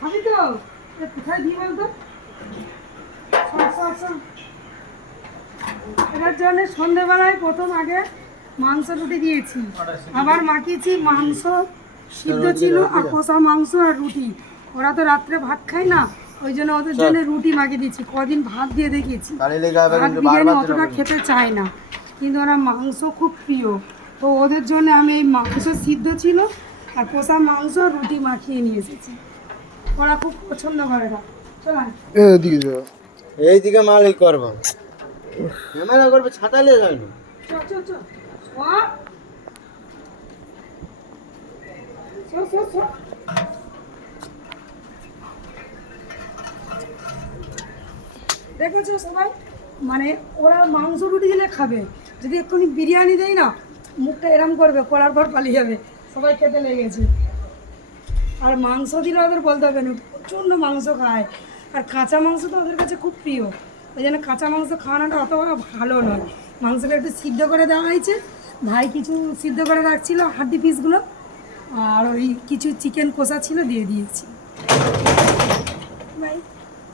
খাবি তো কোথায় দিই বলতো এটার জন্য সন্ধ্যেবেলায় প্রথম আগে মাংস রুটি দিয়েছি, আবার মাখিয়েছি মাংস সিদ্ধ ছিল আর কষা মাংস আর রুটি। ওরা তো রাত্রে ভাত খায় না, ওই জন্য ওদের জন্য রুটি মাখিয়ে দিচ্ছি। কদিন ভাত দিয়ে দেখিয়েছি, ভাত বিরিয়ানি অতটা খেতে চায় না, কিন্তু ওরা মাংস খুব প্রিয়। তো ওদের জন্য আমি এই মাংস সিদ্ধ ছিল আর কষা মাংস রুটি মাখিয়ে নিয়ে এসেছি, ওরা খুব পছন্দ করে না। চলেন এইদিকে মালিক করবো ক্যামেরা করবে ছাতালে যায় না। চল চল চল চল চল চল। দেখেছো সবাই, মানে ওরা মাংস রুটি দিলে খাবে, যদি এক্ষুনি বিরিয়ানি দেয় না মুখটা এরম করবে, করার পর পালিয়ে যাবে। সবাই খেতে লেগেছে। আর মাংস দিলে ওদের বলতে হবে না, প্রচণ্ড মাংস খায়। আর কাঁচা মাংস তো ওদের কাছে খুব প্রিয়, ওই জন্য কাঁচা মাংস খাওয়ানোটা অত ভালো নয়। মাংসটা একটু সিদ্ধ করে দেওয়া হয়েছে, ভাই কিছু সিদ্ধ করে রাখছিল হাড্ডি পিসগুলো, আর ওই কিছু চিকেন কষা ছিল দিয়ে দিয়েছি। ভাই